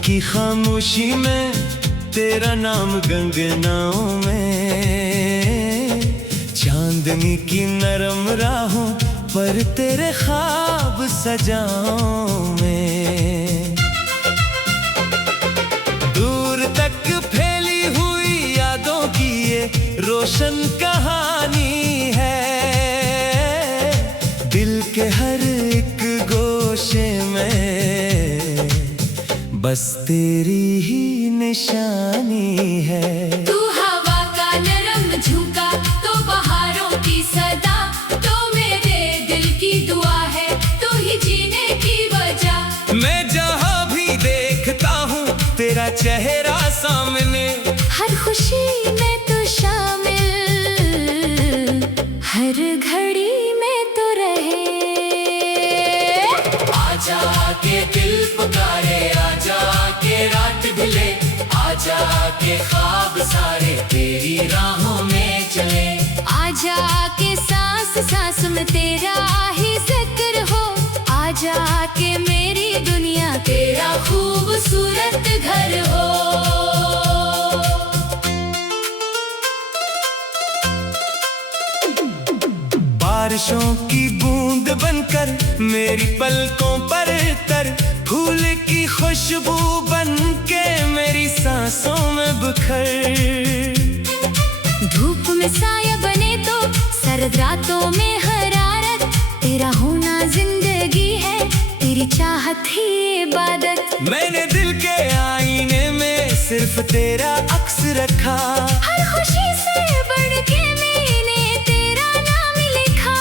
की खामोशी में तेरा नाम गंगनाओं में, चांदनी की नरम राहों पर तेरे ख्वाब सजाओं में। दूर तक फैली हुई यादों की ये रोशन कहानी है, दिल के हर एक गोशे में बस तेरी ही निशानी है। तू हवा का नरम झोंका तो बहारों की सदा, तो मेरे दिल की दुआ है, तू ही जीने की वजह। मैं जहाँ भी देखता हूँ तेरा चेहरा सामने, हर खुशी में तू शामिल, हर घड़ी में तू रहे। आजा के दिल पुकारे, आजा के रात ढले, आजा के ख्वाब सारे तेरी राहों में चले। आजा के सांस सांस में तेरा ही जिक्र हो, आजा के मेरी दुनिया तेरा खूबसूरत घर हो। बारिशों की बूंद बनकर मेरी पलकों पर तर, फूल की खुशबू बनके मेरी सांसों में बिखर। धूप में साया बने तो सर्द रातों में हरारत, तेरा होना जिंदगी है, तेरी चाहत ही इबादत। मैंने दिल के आईने में सिर्फ तेरा अक्स रखा, हर खुशी से बढ़ के मैंने तेरा नाम लिखा।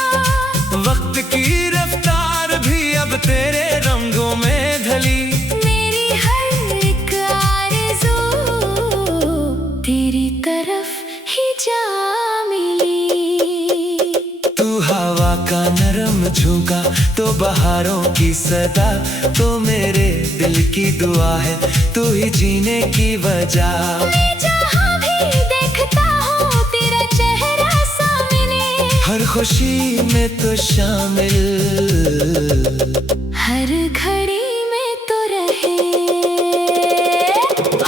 वक्त की रफ्तार भी अब तेरे रंगों में ढली, मेरी हर एक आरज़ू तेरी तरफ ही जा मिली। तू हवा का नरम झोंका तो बहारों की सदा, तो मेरे दिल की दुआ है, तू ही जीने की वजह। मैं जहाँ भी देखता हूँ तेरा चेहरा सामने, हर खुशी में तो शामिल, हर घड़ी में तो रहे।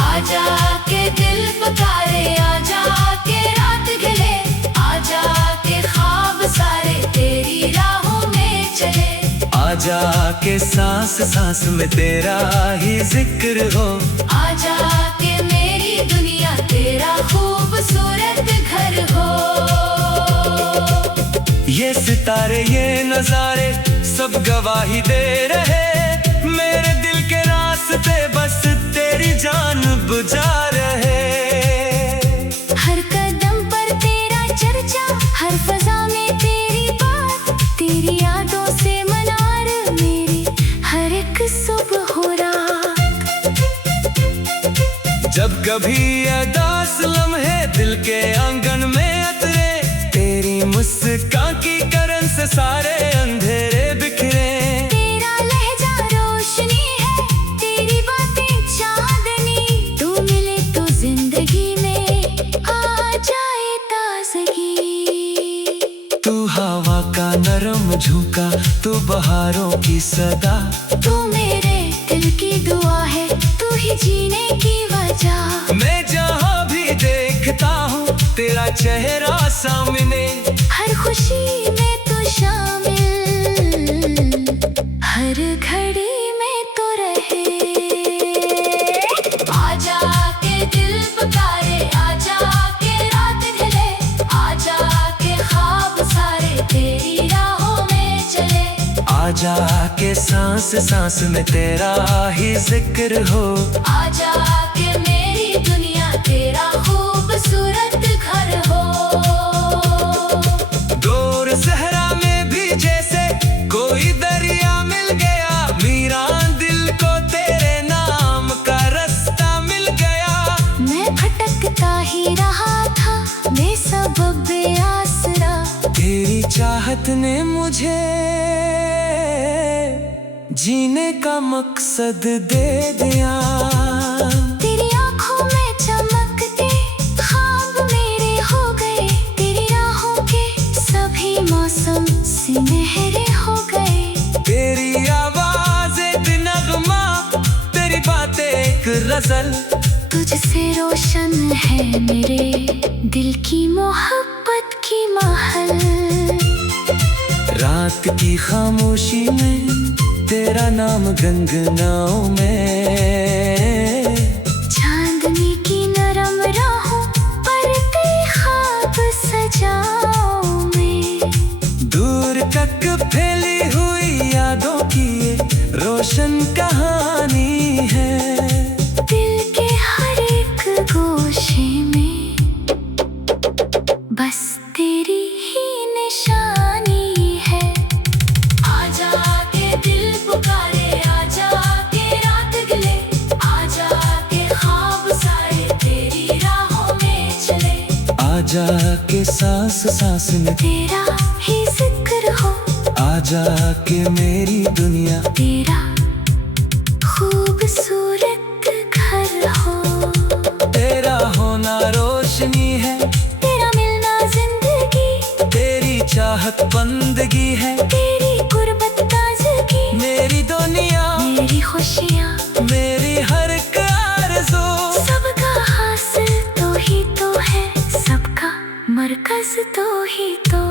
आजा के दिल पुकारे, आजा के रात ढले, आजा के ख्वाब सारे तेरी राहों में चले। आजा के सांस सांस में तेरा ही जिक्र हो, आजा के मेरी दुनिया तेरा खूबसूरत घर हो। ये सितारे ये नजारे सब गवाही दे रहे, मेरे दिल के रास्ते बस तेरी जान बुझा रहे। हर कदम पर तेरा चर्चा, हर फजा में तेरी बात, तेरी यादों से मनार मेरी हर एक सुबह हो रात। जब कभी अदास लम्हे दिल के आंगन में अतरे, तेरी मुस्कान की करन से सारे अंधेरे बिखरे। तेरा लहजा रोशनी है, तेरी बातें चांदनी, तू मिले तो जिंदगी में आ जाए ताजगी। तू हवा का नरम झोंका तो बहारों की सदा, तू मेरे दिल की दुआ है, तू ही जीने की वजह। मैं जहाँ भी देखता हूँ तेरा चेहरा सामने, हर खुशी में तो शामिल, हर घड़ी में तो रहे। आजा के दिल पुकारे, आजा के रात ढले, आजा के ख्वाब सारे तेरी राहों में चले। आजा के सांस सांस में तेरा ही जिक्र हो, आजा के मेरी दुनिया तेरा खूबसूरत घर हो। दूर सहरा में भी जैसे कोई दरिया मिल गया, मेरा दिल को तेरे नाम का रास्ता मिल गया। मैं भटकता ही रहा था बेसबब बेआसरा, तेरी चाहत ने मुझे जीने का मकसद दे दिया। तेरी आंखों में चमकते ख्वाब मेरे हो गए, तेरी राहों के सभी मौसम सुनहरे हो गए। तेरी आवाज़ एक नगमा, तेरी बातें एक गजल। तुझसे रोशन है मेरे दिल की मोहब्बत की महल। रात की खामोशी में तेरा नाम गंगनाओं में। चांदनी की नरम राहों पर कई ख्वाब सजाओ में। दूर तक फैली हुई यादों की ये रोशन कहानी है। दिल के हर एक गोशे में बस तेरी ही निशानी है। आजा के दिल पुकारे, आजा के रात गिले, आजा के ख्वाब सारे तेरी राहों में चले। आजा के सांस सांस में तेरा ही जिक्र हो, आजा के मेरी दुनिया तेरा खूबसूरत घर हो। तेरा होना रोशनी है, तेरा मिलना जिंदगी, तेरी चाहत बंदगी है। तेरी गुर्बत ताज़गी, मेरी दुनिया मेरी खुशियाँ, मेरी हर एक आरज़ू। सबका हासिल तो ही तो है, सबका मरकज तो ही तो।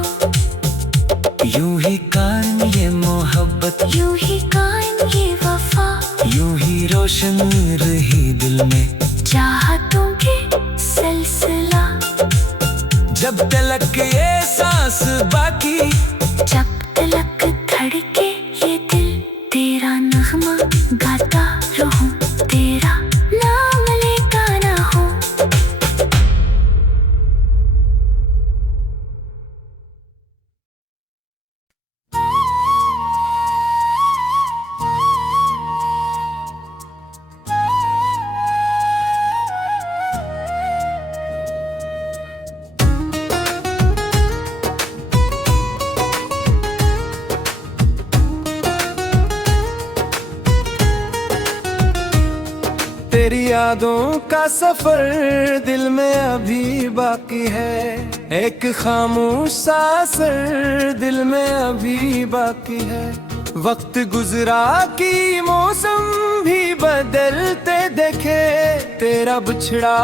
यूं ही कायम ये मोहब्बत, यूं ही कायम ये वफा, यूं ही रोशन रही दिल में चाहतों के सिलसिला। जब तलक ये सांस बाकी, जब तलक धड़के ये दिल, तेरा नगमा गाता रहूं, तेरा नाम लेता ना हूँ। तेरी यादों का सफर दिल में अभी बाकी है। एक खामोश सा असर दिल में अभी बाकी है। वक्त गुजरा कि मौसम भी बदलते देखे, तेरा बिछड़ा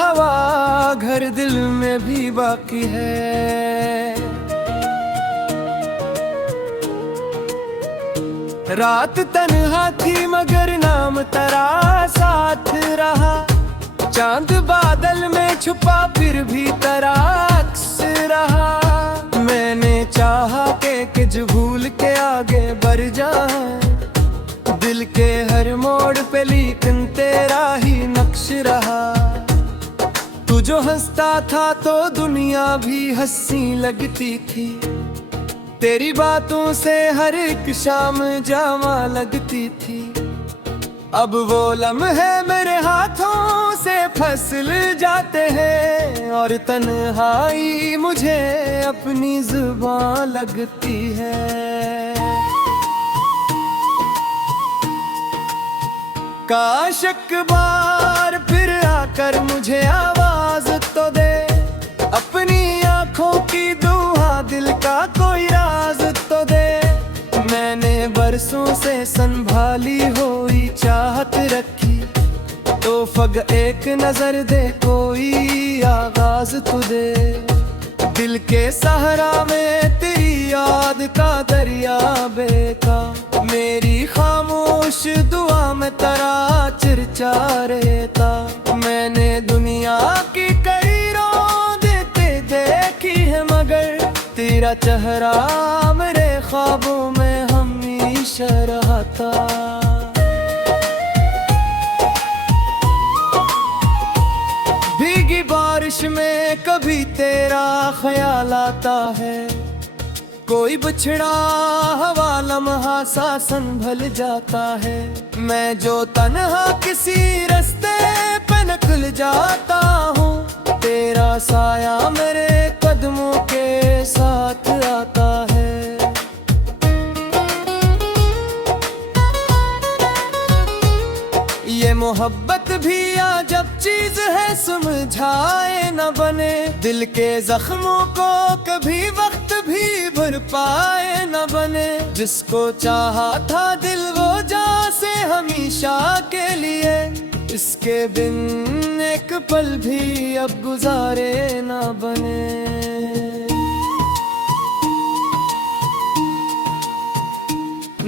हवा घर दिल में भी बाकी है। रात तन्हा थी मगर नाम तेरा साथ रहा। चांद बादल में छुपा फिर भी तेरा अक्स रहा। मैंने चाहा कि जो भूल के आगे बढ़ जाए, दिल के हर मोड़ पे लेकिन तेरा ही नक्श रहा। तू जो हंसता था तो दुनिया भी हंसी लगती थी। तेरी बातों से हर एक शाम जामा लगती थी। अब वो लम्हे मेरे हाथों से फिसल जाते हैं और तन्हाई मुझे अपनी जुबान लगती है। काश एक बार फिर आकर मुझे आवाज तो दे, अपनी आंखों की दुआ दिल का कोई राज तो दे। मैंने बरसों से संभाली हुई चाहत रखी, तो फग एक नजर दे कोई आगाज तू दे। दिल के सहारा में तेरी याद का दरिया बेका, मेरी खामोश दुआ में तेरा चर्चा रहता। मैंने दुनिया की कई देते देखी है मगर तेरा चेहरा मेरे ख्वाबों में हमेशा रहता। भीगी बारिश में कभी तेरा ख्याल आता है, कोई बिछड़ा हवा लम्हा सा संभल जाता है। मैं जो तन्हा किसी रास्ते पे निकल जाता हूँ, तेरा साया मेरे कदमों के साथ आता है। ये मोहब्बत भी अजब चीज है, समझाए न बने। दिल के जख्मों को कभी वक्त भी भर पाए न बने। जिसको चाहा था दिल वो जा से हमेशा के लिए, जिसके बिन एक पल भी अब गुजारे ना बने।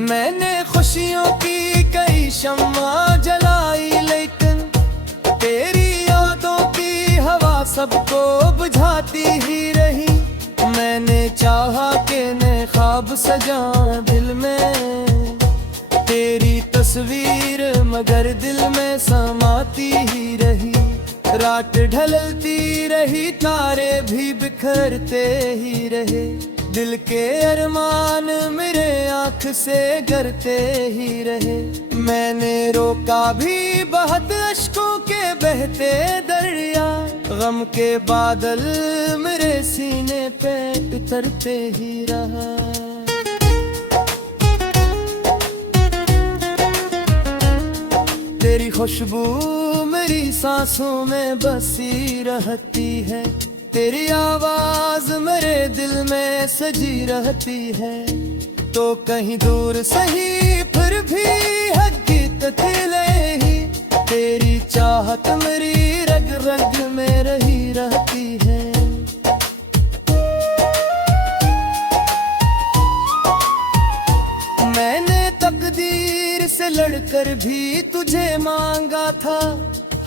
मैंने खुशियों की कई शम्मा जलाई, लेकिन तेरी यादों की हवा सबको बुझाती ही रही। मैंने चाहा कि नए ख्वाब सजा दिल में तेरी तस्वीर, मगर दिल में समाती ही रही। रात ढलती रही, तारे भी बिखरते ही रहे। दिल के अरमान मेरे आँख से गिरते ही रहे। मैंने रोका भी बहुत अश्कों के बहते दरिया, गम के बादल मेरे सीने पे उतरते ही रहा। तेरी खुशबू मेरी सांसों में बसी रहती है, तेरी आवाज मेरे दिल में सजी रहती है। तो कहीं दूर सही फिर भी हकीकत ही, तेरी चाहत मेरी रग रग में रही रहती है। मैंने तकदीर से लड़कर भी तुझे मांगा था,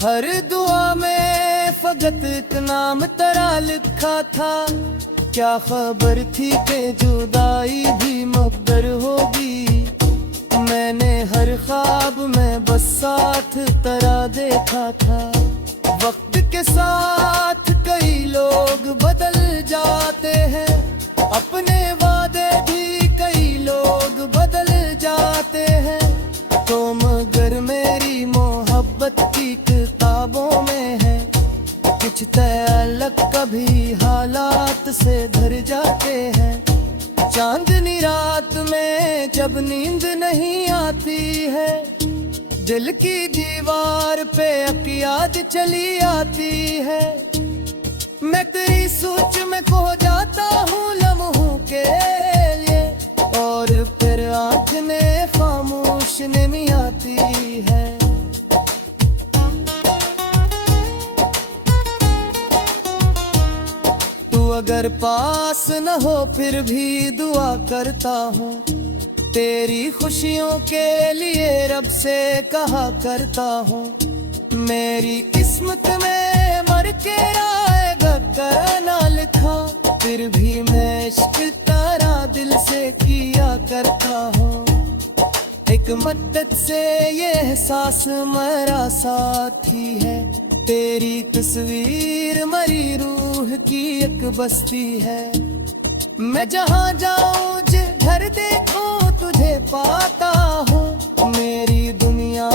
हर दुआ में फकत एक नाम तेरा लिखा था। क्या खबर थी कि जुदाई भी मुक़द्दर होगी। मैंने हर ख्वाब में बस साथ तेरा देखा था। वक्त के साथ कई लोग बदल जाते हैं, अपने वादे भी कई लोग बदल जाते हैं। तो मगर मेरी मोहब्बत की किताबों में है, कुछ तअल्लुक़ कभी हालात से धर जाते हैं। चांदनी रात में जब नींद नहीं आती है, दिल की दीवार पे एक याद चली आती है। मैं तेरी सोच में खो जाता हूँ लम्हों के लिए, और फिर आँखें खामोश नहीं आती है। तू अगर पास न हो फिर भी दुआ करता हूँ, तेरी खुशियों के लिए रब से कहा करता हूँ। मेरी किस्मत में मर के आएगा करना लिखा, फिर भी मैं इश्क तेरा दिल से किया करता हूँ। एक मद्दत से ये एहसास मेरा साथी है, तेरी तस्वीर मरी रूह की एक बस्ती है। मैं जहाँ जाऊँ जिधर देखूँ तुझे पाता हूँ, मेरी दुनिया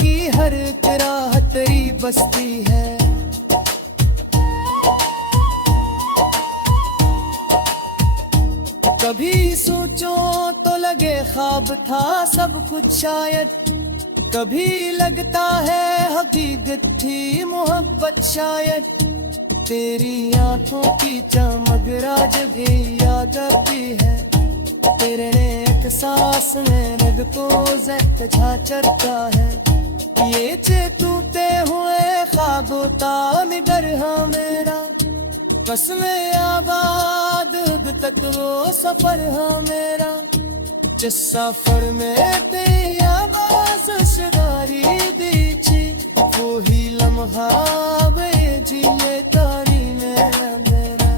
की हर राह तेरी बस्ती है। कभी सोचो तो लगे ख्वाब था सब कुछ शायद, कभी लगता है हकीकत थी मोहब्बत शायद। तेरी आंखों की चमक राज भी याद आती है, तेरे एक सांस में रग को ज़ख्म चढ़ता है। ये चेतूते हुए ख्वाबों तामिगर हाँ मेरा, कसमें आबाद तक वो सफर हाँ मेरा। जिस सफर में तेरी आवाज़ शिगारी दी थी, वो ही लम्हा जीने तारी मेरा मेरा।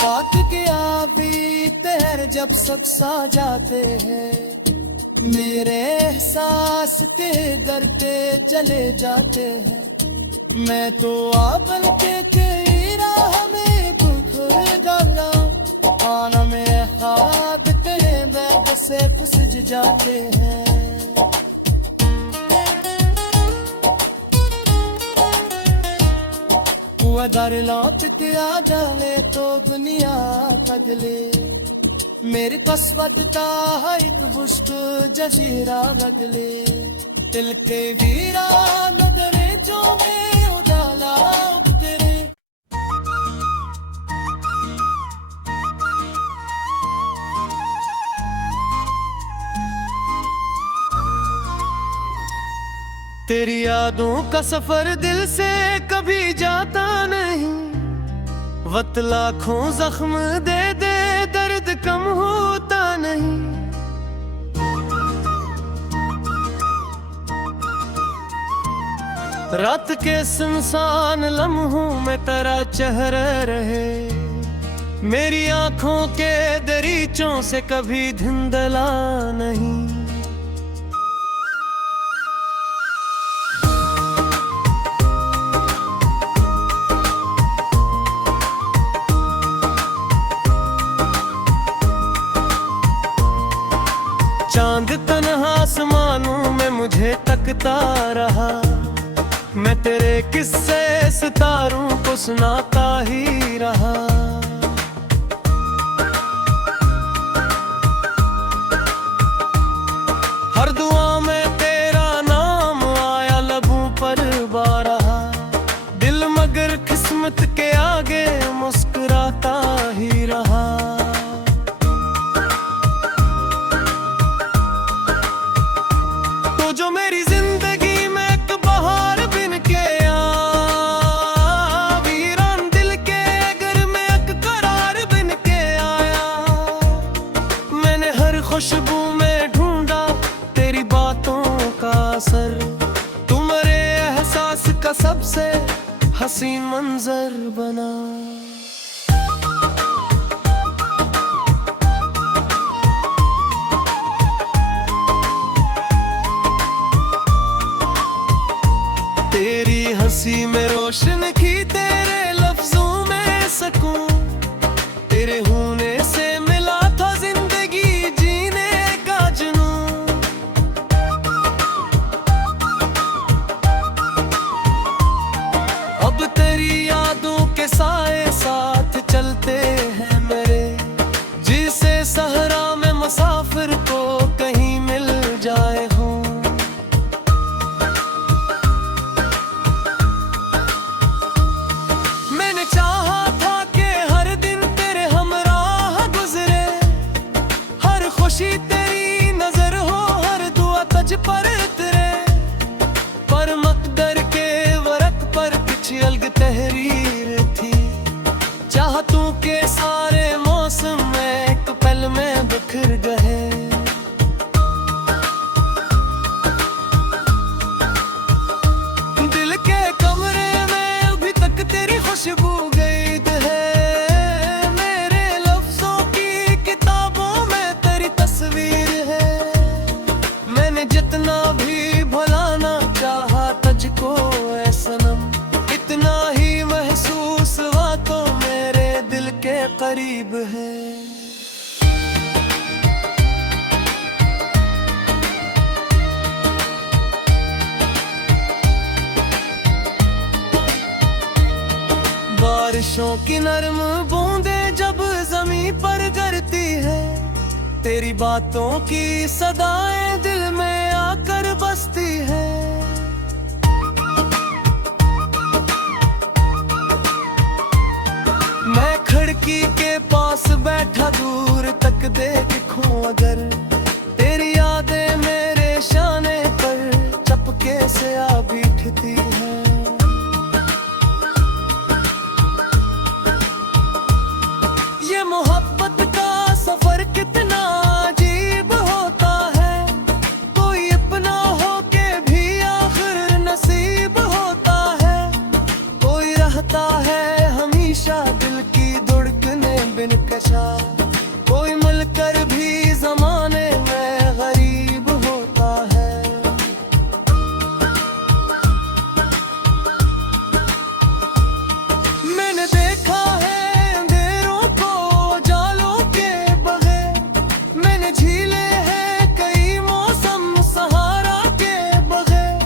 पाक के आबी तेर जब सब सा जाते हैं, मेरे एहसास के डरते चले जाते हैं। मैं तो आबल के तेरी राह में बिखर डाला, आना में ख्वाब तेरे बैग से फिसज जाते हैं। दर लौट के आ जावे तो दुनिया बदले, मेरी कस्मत का है एक मुश्क जजीरा बदले। दिल के वीरा नजरे जो में उजाला तेरे। तेरी यादों का सफर दिल से कभी जाता नहीं, वक्त लाखों जख्म दे दे दर्द कम होता नहीं। रात के सुनसान लम्हों में तेरा चेहरा रहे, मेरी आंखों के दरीचों से कभी धुंधला नहीं। चांद तन्हा आसमानों में मुझे तकता रहा, मैं तेरे किस्से सितारों को सुनाता ही रहा। हर दुआ में तेरा नाम आया लबों पर बारहा, दिल मगर किस्मत के आगे मुस्कुराता ही रहा। तो जो मेरी जिंदगी में एक बहार बिन के आया, वीरान दिल के घर में एक करार बिन के आया। मैंने हर खुशबू में ढूंढा तेरी बातों का असर, तुम्हारे एहसास का सबसे हसीन मंजर बना। तेरी हंसी में रोशन की, तेरे लफ्जों में सकून, तेरे होने से मिला था जिंदगी जीने का जुनून। अब तेरी यादों के साए साथ चलते हैं मेरे, जिसे सहरा में मुसाफिर को कहीं मिल जाए हूँ। चाहा था कि हर दिन तेरे हमराह गुजरे, हर खुशी तेरी नजर हो, हर दुआ तुझ पर उतरे। पर मकदर के वरक पर कुछ अलग तहरीर थी, चाहतों के सारे मौसम में एक पल में बिखर गए। दिल के कमरे में अभी तक तेरी खुशबू जितना भी भुलाना चाहा तुझको ऐ सनम, इतना ही महसूस हुआ तो मेरे दिल के करीब है। बारिशों की नरम बूंदें जब जमीन पर गिरती है, तेरी बातों की सदाएं दिल में आकर बसती है। मैं खिड़की के पास बैठा दूर तक देखूं अगर, तेरी यादें मेरे शाने पर चपके से आ बैठती है। ये मोहब्बत का सफर कितना अजीब होता है, कोई अपना होके भी आखिर नसीब होता है। कोई रहता है हमेशा दिल की धड़कने बिन कशा, कोई मिलकर भी जमाने में गरीब होता है। मैंने देखा है अंधेरों को जालों के बगैर, मैंने झीले हैं कई मौसम सहारा के बगैर।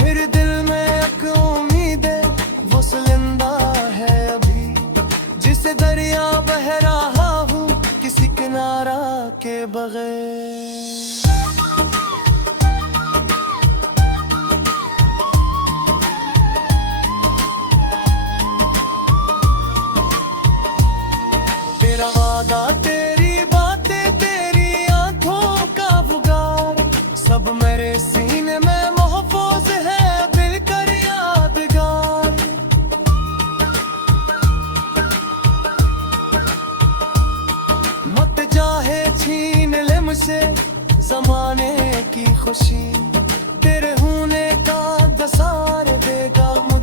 फिर दिल में एक उम्मीद है वो सुलिंदा है अभी, जिसे दरिया बह रहा हूँ किसी किनारा के बगैर। तेरा वादा, तेरी बातें, तेरी आंखों का बुगार, सब मेरे सीने में महफूज है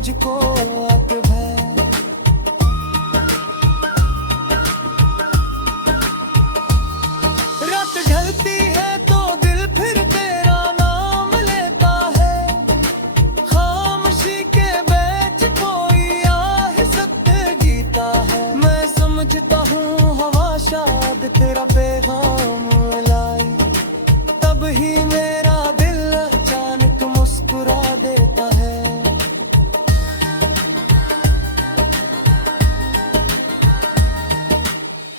मुझको अतब है। रात ढलती है तो दिल फिर तेरा नाम लेता है। खामोशी के बैठ कोई आह सत्य गीता है। मैं समझता हूँ हवा शायद तेरा पैगाम लाई, तब ही मेरा दिल अचानक मुस्कुरा देता है।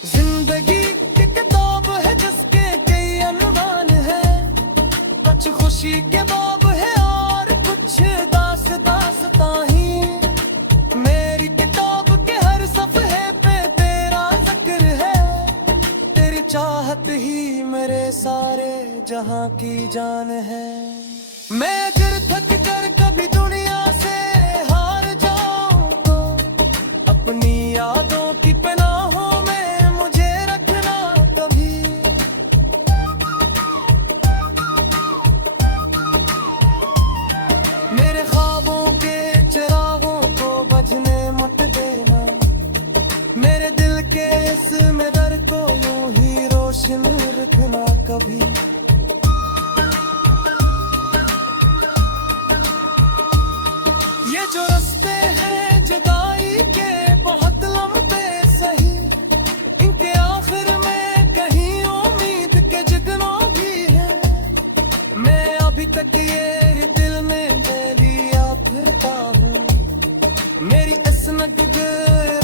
जिंदगी की किताब है जिसके कई अनवान है, कुछ खुशी के बाब है और कुछ दास्तां ही। मेरी किताब के हर सफ़े पे तेरा जिक्र है, तेरी चाहत ही मेरे सारे जहां की जान है। मैं अगर थक कर कभी दुनिया से हार जाऊं तो अपनी यादों की पनाहों में मुझे रखना कभी। मेरे ख्वाबों के चिरागों को बुझने मत देना, मेरे दिल के इस मिरर को यूं ही रोशन रखना कभी। ये जो रास्ते हैं जुदाई के बहुत लंबे सही, इनके आखिर में कहीं उम्मीद के जगनों भी है। मैं अभी तक ये दिल में लिया फिरता हूँ, मेरी इस नग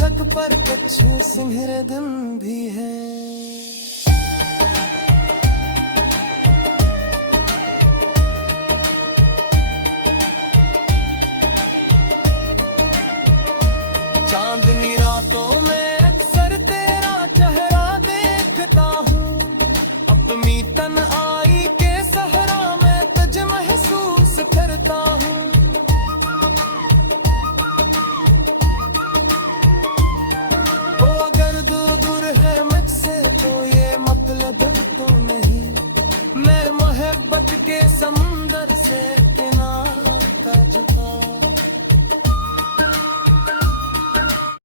रग पर कुछ सिंहरे दिन भी है।